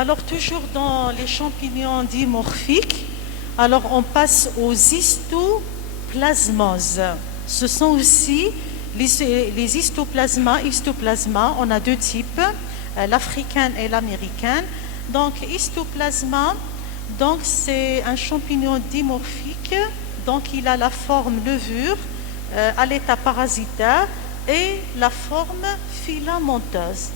Alors toujours dans les champignons dimorphiques, alors on passe aux histoplasmoses. Ce sont aussi les histoplasma, on a deux types, l'africaine et l'américaine. Donc histoplasma, donc c'est un champignon dimorphique, donc il a la forme levure à l'état parasitaire et la forme filamenteuse.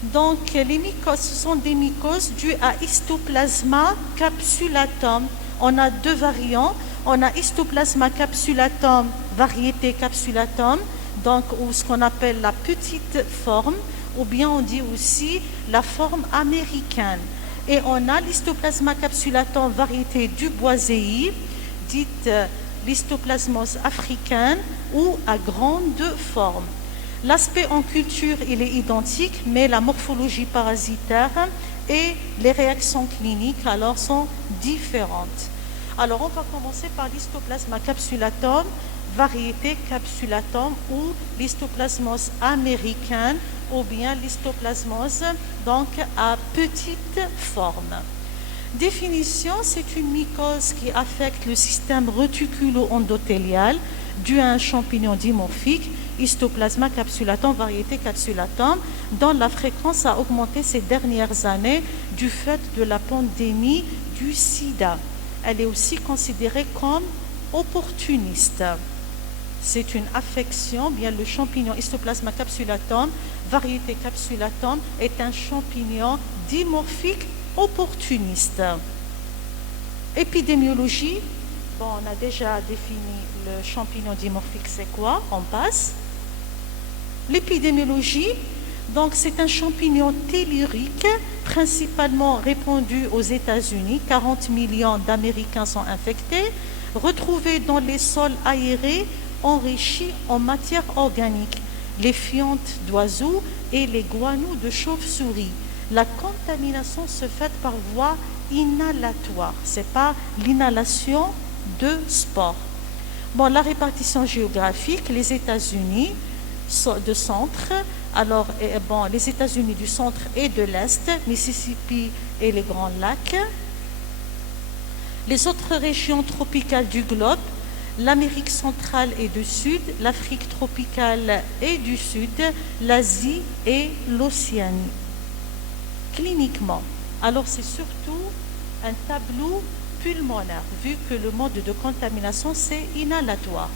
Donc les mycoses, ce sont des mycoses dues à Histoplasma capsulatum. On a deux variants. On a Histoplasma capsulatum, variété capsulatum, donc ou ce qu'on appelle la petite forme, ou bien on dit aussi la forme américaine. Et on a l'Histoplasma capsulatum, variété du boiséi, dite l'histoplasmose africaine ou à grande forme. L'aspect en culture, il est identique, mais la morphologie parasitaire et les réactions cliniques alors sont différentes. Alors on va commencer par l'histoplasma capsulatum, variété capsulatum ou l'histoplasmose américaine ou bien l'histoplasmose donc à petite forme. Définition, c'est une mycose qui affecte le système réticulo-endothélial dû à un champignon dimorphique, Histoplasma capsulatum, variété capsulatum, dont la fréquence a augmenté ces dernières années du fait de la pandémie du sida. Elle est aussi considérée comme opportuniste. C'est une affection, bien le champignon Histoplasma capsulatum, variété capsulatum, est un champignon dimorphique opportuniste. Épidémiologie, bon, on a déjà défini le champignon dimorphique, c'est quoi? On passe. L'épidémiologie, donc c'est un champignon tellurique, principalement répandu aux États-Unis. 40 millions d'Américains sont infectés, retrouvé dans les sols aérés enrichis en matière organique, les fientes d'oiseaux et les guano de chauve-souris. La contamination se fait par voie inhalatoire, ce n'est pas l'inhalation de spores. Bon, la répartition géographique, les États-Unis de centre, alors bon, les États-Unis du centre et de l'Est, Mississippi et les Grands Lacs. Les autres régions tropicales du globe, l'Amérique centrale et du Sud, l'Afrique tropicale et du Sud, l'Asie et l'Océanie. Cliniquement, alors c'est surtout un tableau pulmonaire, vu que le mode de contamination c'est inhalatoire.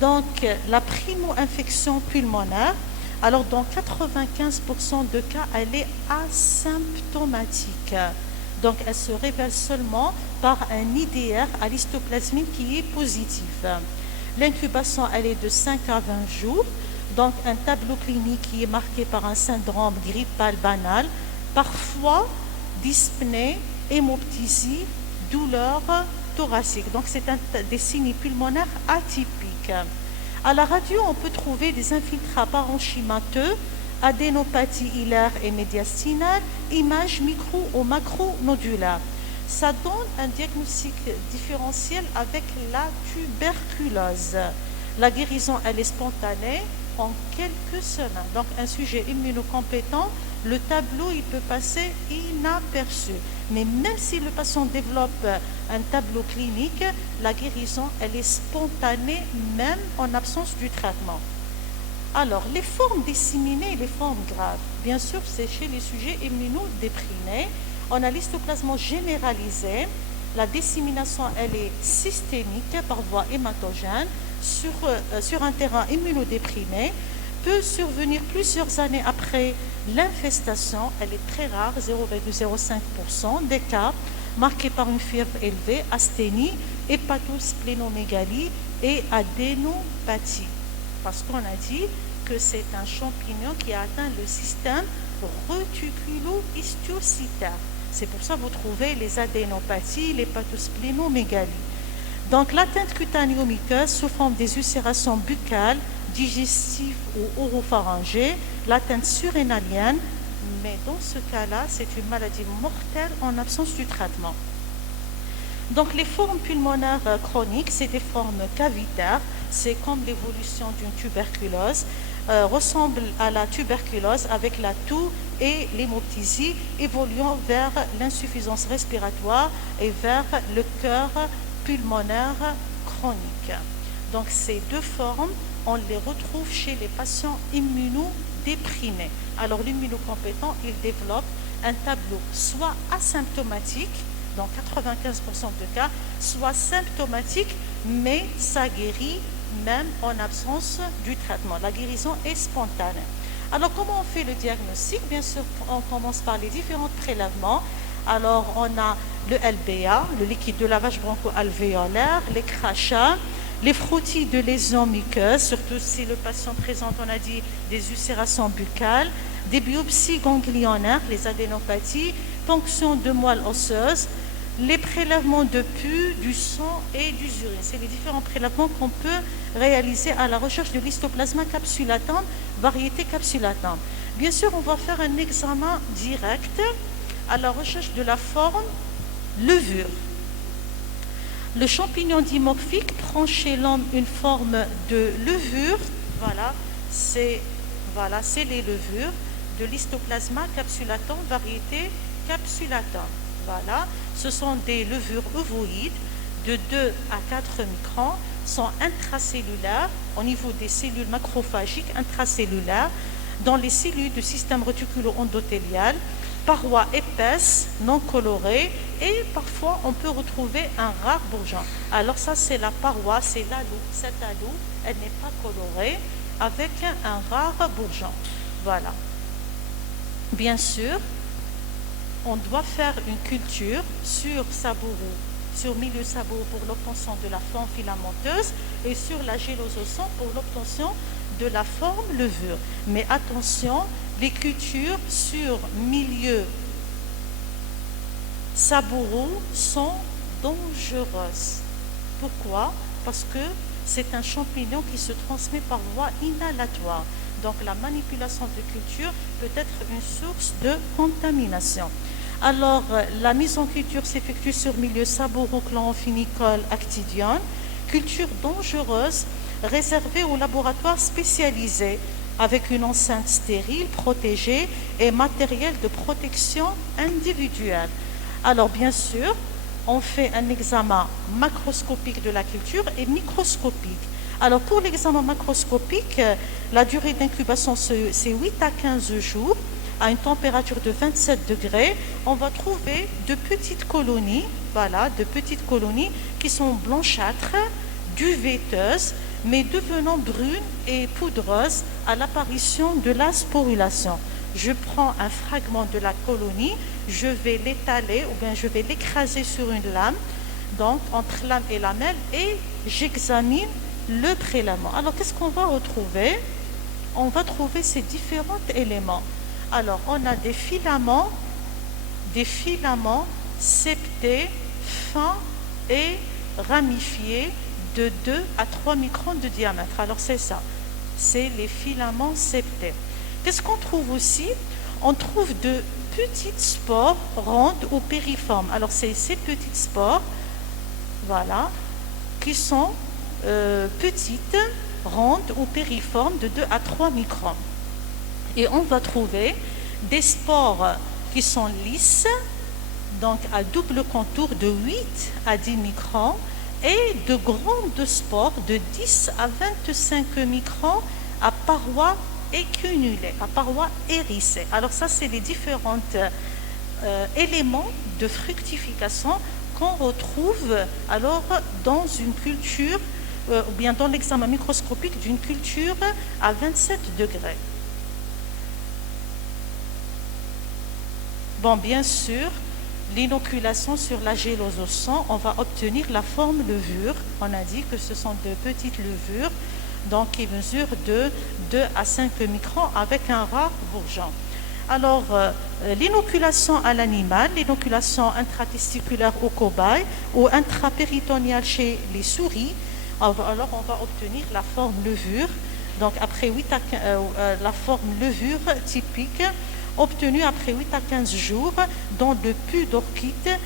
Donc la primo-infection pulmonaire, alors dans 95% de cas, elle est asymptomatique. Donc elle se révèle seulement par un IDR à l'histoplasmine qui est positif. L'incubation, elle est de 5 à 20 jours. Donc un tableau clinique qui est marqué par un syndrome grippal banal, parfois dyspnée, hémoptysie, douleur thoracique. Donc c'est des signes pulmonaires atypiques. À la radio, on peut trouver des infiltrats parenchymateux, adénopathie hilaire et médiastinale, images micro ou macronodulaires. Ça donne un diagnostic différentiel avec la tuberculose. La guérison, elle est spontanée en quelques semaines. Donc un sujet immunocompétent, le tableau, il peut passer inaperçu. Mais même si le patient développe un tableau clinique, la guérison, elle est spontanée même en absence du traitement. Alors, les formes disséminées et les formes graves, bien sûr, c'est chez les sujets immunodéprimés. On a l'histoplasmose généralisée. La dissémination, elle est systémique par voie hématogène sur un terrain immunodéprimé, peut survenir plusieurs années après l'infestation. Elle est très rare, 0,05% des cas, marqués par une fièvre élevée, asthénie, hépatosplénomégalie et adénopathie. Parce qu'on a dit que c'est un champignon qui a atteint le système réticulo-histiocytaire. C'est pour ça que vous trouvez les adénopathies, l'hépatosplénomégalie. Donc l'atteinte cutanéo-muqueuse sous forme des ulcérations buccales, digestives ou oropharyngées, l'atteinte surrénalienne, mais dans ce cas-là, c'est une maladie mortelle en absence du traitement. Donc les formes pulmonaires chroniques, c'est des formes cavitaires, c'est comme l'évolution d'une tuberculose, ressemble à la tuberculose avec la toux et l'hémoptysie, évoluant vers l'insuffisance respiratoire et vers le cœur pulmonaire chronique. Donc ces deux formes, on les retrouve chez les patients immunodéprimés. Alors l'immunocompétent, il développe un tableau soit asymptomatique, dans 95% de cas, soit symptomatique, mais ça guérit même en absence du traitement. La guérison est spontanée. Alors comment on fait le diagnostic? Bien sûr, on commence par les différents prélèvements. Alors on a le LBA, le liquide de lavage broncho-alvéolaire, les crachats, les frottis de lésions muqueuses, surtout si le patient présente, on a dit, des ulcérations buccales, des biopsies ganglionnaires, les adénopathies, ponction de moelle osseuse, les prélèvements de pus, du sang et du urine. C'est les différents prélèvements qu'on peut réaliser à la recherche de l'histoplasma capsulatum, variété capsulatum. Bien sûr, on va faire un examen direct à la recherche de la forme levure. Le champignon dimorphique prend chez l'homme une forme de levure. Voilà, c'est les levures de l'histoplasma capsulatum, variété capsulatum. Voilà, ce sont des levures ovoïdes de 2 à 4 microns, sont intracellulaires au niveau des cellules macrophagiques intracellulaires, dans les cellules du système réticulo-endothélial, parois épaisses, non colorées, et parfois on peut retrouver un rare bourgeon. Alors ça c'est la paroi, c'est l'alou. Cette alou, elle n'est pas colorée, avec un rare bourgeon. Voilà. Bien sûr, on doit faire une culture sur sabourou, sur milieu sabourou pour l'obtention de la forme filamenteuse et sur la gélose au sang pour l'obtention de la forme levure. Mais attention, les cultures sur milieu sabourou sont dangereuses. Pourquoi? Parce que c'est un champignon qui se transmet par voie inhalatoire. Donc la manipulation de culture peut être une source de contamination. Alors la mise en culture s'effectue sur milieu sabouro-chloramphénicol actidion, culture dangereuse réservée aux laboratoires spécialisés avec une enceinte stérile, protégée et matériel de protection individuelle. Alors bien sûr, on fait un examen macroscopique de la culture et microscopique. Alors pour l'examen macroscopique, la durée d'incubation c'est 8 à 15 jours à une température de 27 degrés. On va trouver de petites colonies, voilà, de petites colonies qui sont blanchâtres, duveteuses, mais devenant brunes et poudreuses à l'apparition de la sporulation. Je prends un fragment de la colonie, je vais l'étaler ou bien je vais l'écraser sur une lame, donc entre lame et lamelle, et j'examine le prélèvement. Alors qu'est-ce qu'on va retrouver? On va trouver ces différents éléments. Alors on a des filaments septés, fins et ramifiés de 2 à 3 microns de diamètre. Alors c'est ça, c'est les filaments septés. Qu'est-ce qu'on trouve aussi? On trouve de petites spores rondes ou périformes. Alors c'est ces petites spores, voilà, qui sont petites, rondes ou périformes de 2 à 3 microns. Et on va trouver des spores qui sont lisses, donc à double contour de 8 à 10 microns, et de grandes spores de 10 à 25 microns à parois écunulées, à parois hérissées. Alors ça, c'est les différents éléments de fructification qu'on retrouve alors dans une culture, ou bien dans l'examen microscopique d'une culture à 27 degrés. Bon, bien sûr, l'inoculation sur la gélose au sang, on va obtenir la forme levure. On a dit que ce sont de petites levures, donc qui mesurent de 2 à 5 microns avec un rare bourgeon. Alors, l'inoculation à l'animal, l'inoculation intratesticulaire au cobaye ou intrapéritonéale chez les souris, alors on va obtenir la forme levure. Donc, après 8 à 15, la forme levure typique, obtenue après 8 à 15 jours dans le pus d'orchide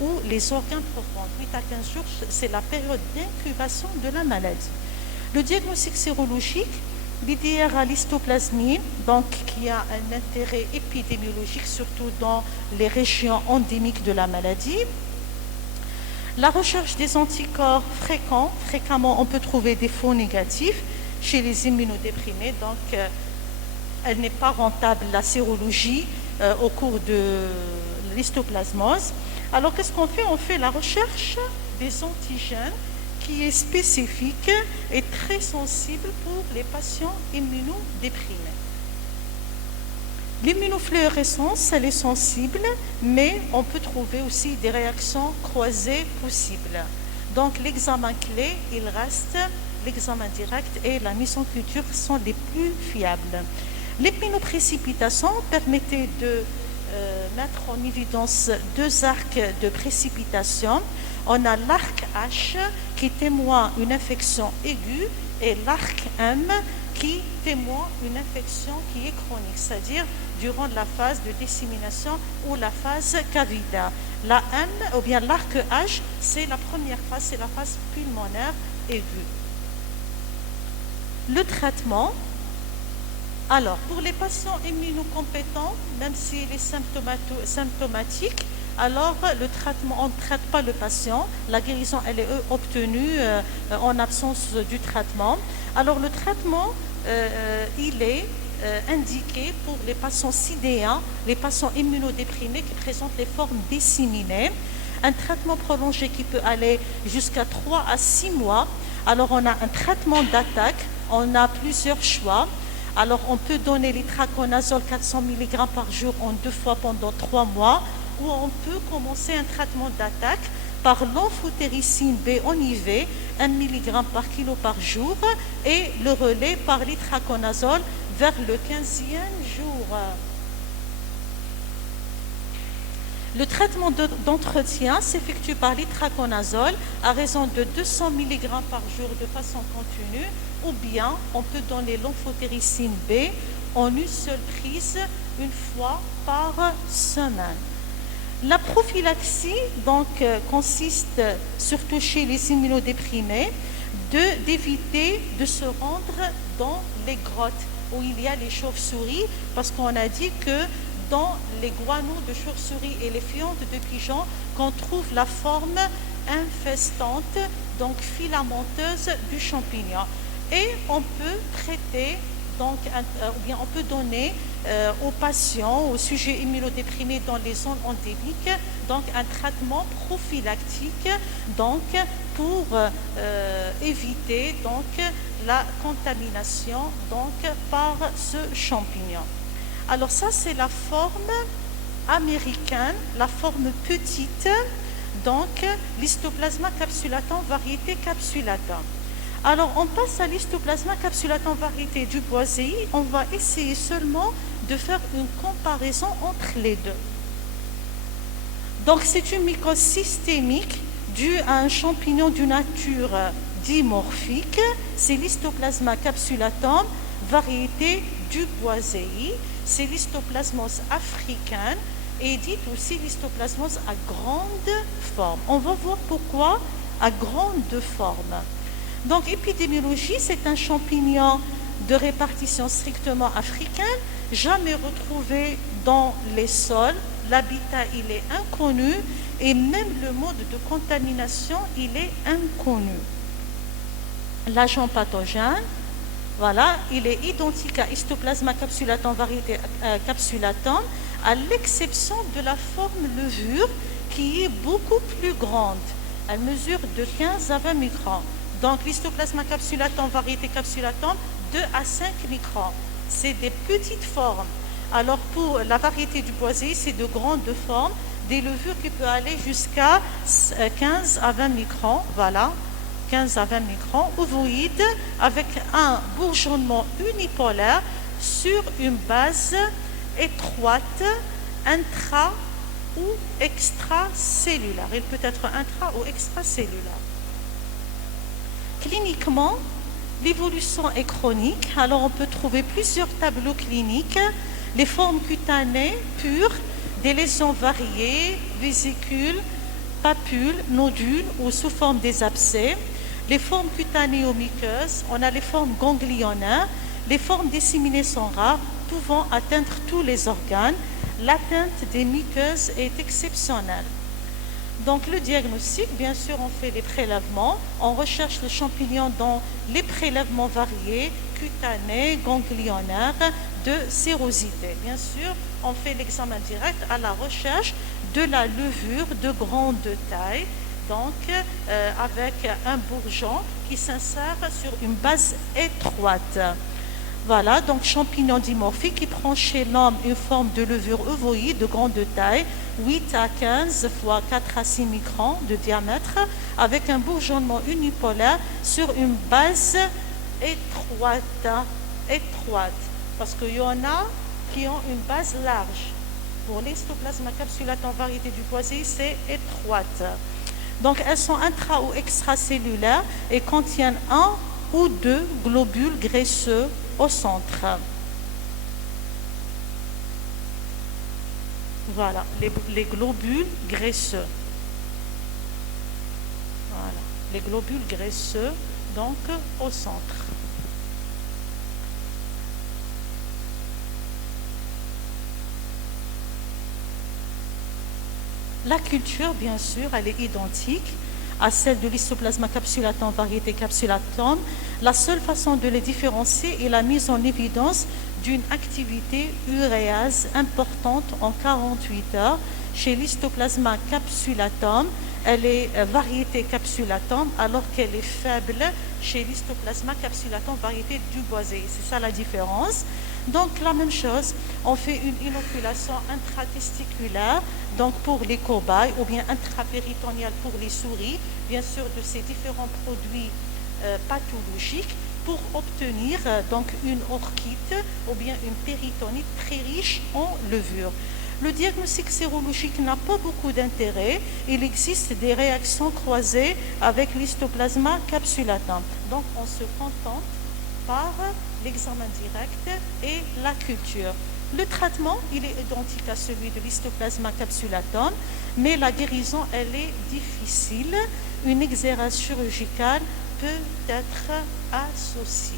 ou les organes profonds. 8 à 15 jours, c'est la période d'incubation de la maladie. Le diagnostic sérologique, l'IDR à l'histoplasmie, donc qui a un intérêt épidémiologique, surtout dans les régions endémiques de la maladie. La recherche des anticorps fréquemment on peut trouver des faux négatifs chez les immunodéprimés, donc elle n'est pas rentable la sérologie au cours de l'histoplasmose. Alors qu'est-ce qu'on fait? On fait la recherche des antigènes qui est spécifique et très sensible pour les patients immunodéprimés. L'immunofluorescence, elle est sensible, mais on peut trouver aussi des réactions croisées possibles. Donc l'examen clé, il reste l'examen direct et la mise en culture sont les plus fiables. L'immunoprécipitation permettait de mettre en évidence deux arcs de précipitation. On a l'arc H qui témoigne une infection aiguë et l'arc M qui témoigne une infection qui est chronique, c'est-à-dire durant la phase de dissémination ou la phase cavitaire. La M, ou bien l'arc H, c'est la première phase, c'est la phase pulmonaire aiguë. Le traitement, alors pour les patients immunocompétents, même s'il est symptomatique, alors le traitement, on ne traite pas le patient, la guérison elle est obtenue en absence du traitement. Alors le traitement, il est indiqué pour les patients sidéens, les patients immunodéprimés qui présentent les formes disséminées. Un traitement prolongé qui peut aller jusqu'à 3 à 6 mois. Alors on a un traitement d'attaque, on a plusieurs choix. Alors on peut donner l'itraconazole 400 mg par jour en 2 fois pendant 3 mois, ou on peut commencer un traitement d'attaque par l'amphotéricine B en IV, 1 mg par kilo par jour, et le relais par l'itraconazole vers le 15e jour. Le traitement d'entretien s'effectue par l'itraconazole à raison de 200 mg par jour de façon continue, ou bien on peut donner l'amphotéricine B en une seule prise, une fois par semaine. La prophylaxie donc consiste, surtout chez les immunodéprimés, d'éviter de se rendre dans les grottes où il y a les chauves-souris, parce qu'on a dit que dans les guanos de chauves-souris et les fientes de pigeons qu'on trouve la forme infestante, donc filamenteuse du champignon. Et on peut traiter, donc, ou bien on peut donner aux patients, aux sujets immunodéprimés dans les zones endémiques, donc un traitement prophylactique, donc pour éviter donc la contamination donc par ce champignon. Alors ça c'est la forme américaine, la forme petite, donc l'histoplasma capsulatum variété capsulatum. Alors on passe à l'histoplasma capsulatum variété du Boisei. On va essayer seulement de faire une comparaison entre les deux. Donc c'est une mycose systémique due à un champignon d'une nature dimorphique. C'est l'histoplasma capsulatum variété du Boisei. C'est l'histoplasmose africaine et dite aussi l'histoplasmose à grande forme. On va voir pourquoi à grande forme. Donc, épidémiologie, c'est un champignon de répartition strictement africaine, jamais retrouvé dans les sols. L'habitat, il est inconnu et même le mode de contamination, il est inconnu. L'agent pathogène, voilà, il est identique à histoplasma capsulatum variété capsulatum, à l'exception de la forme levure qui est beaucoup plus grande. Elle mesure de 15 à 20 microns. Donc l'histoplasma capsulatum variété capsulatum, 2 à 5 microns. C'est des petites formes. Alors pour la variété du Boisei, c'est de grandes formes, des levures qui peuvent aller jusqu'à 15 à 20 microns. Voilà. 15 à 20 microns, ovoïde, avec un bourgeonnement unipolaire sur une base étroite, intra- ou extracellulaire. Il peut être intra- ou extracellulaire. Cliniquement, l'évolution est chronique. Alors on peut trouver plusieurs tableaux cliniques. Les formes cutanées pures, des lésions variées, vésicules, papules, nodules ou sous forme des abcès. Les formes cutanées ou muqueuses, on a les formes ganglionnaires. Les formes disséminées sont rares, pouvant atteindre tous les organes. L'atteinte des muqueuses est exceptionnelle. Donc le diagnostic, bien sûr, on fait les prélèvements, on recherche le champignon dans les prélèvements variés, cutanés, ganglionnaires, de sérosité. Bien sûr, on fait l'examen direct à la recherche de la levure de grande taille, donc avec un bourgeon qui s'insère sur une base étroite. Voilà, donc champignon dimorphique qui prend chez l'homme une forme de levure ovoïde de grande taille, 8 à 15 fois 4 à 6 microns de diamètre, avec un bourgeonnement unipolaire sur une base étroite. Parce qu'il y en a qui ont une base large. Pour l'histoplasma capsulatum variété du boisé, c'est étroite. Donc elles sont intra- ou extracellulaires et contiennent un ou deux globules graisseux au centre. Voilà, les globules graisseux. Voilà, les globules graisseux, donc au centre. La culture, bien sûr, elle est identique à celle de l'histoplasma capsulatum variété capsulatum. La seule façon de les différencier est la mise en évidence d'une activité uréase importante en 48 heures. Chez l'histoplasma capsulatum, elle est variété capsulatum, alors qu'elle est faible chez l'histoplasma capsulatum variété du boisé. C'est ça la différence. Donc la même chose, on fait une inoculation intratesticulaire, donc pour les cobayes, ou bien intrapéritonéale pour les souris, bien sûr de ces différents produits pathologiques, pour obtenir donc une orchite ou bien une péritonite très riche en levure. Le diagnostic sérologique n'a pas beaucoup d'intérêt. Il existe des réactions croisées avec l'histoplasma capsulatum. Donc on se contente par l'examen direct et la culture. Le traitement, il est identique à celui de l'histoplasma capsulatum, mais la guérison, elle est difficile. Une exérèse chirurgicale peut être associée.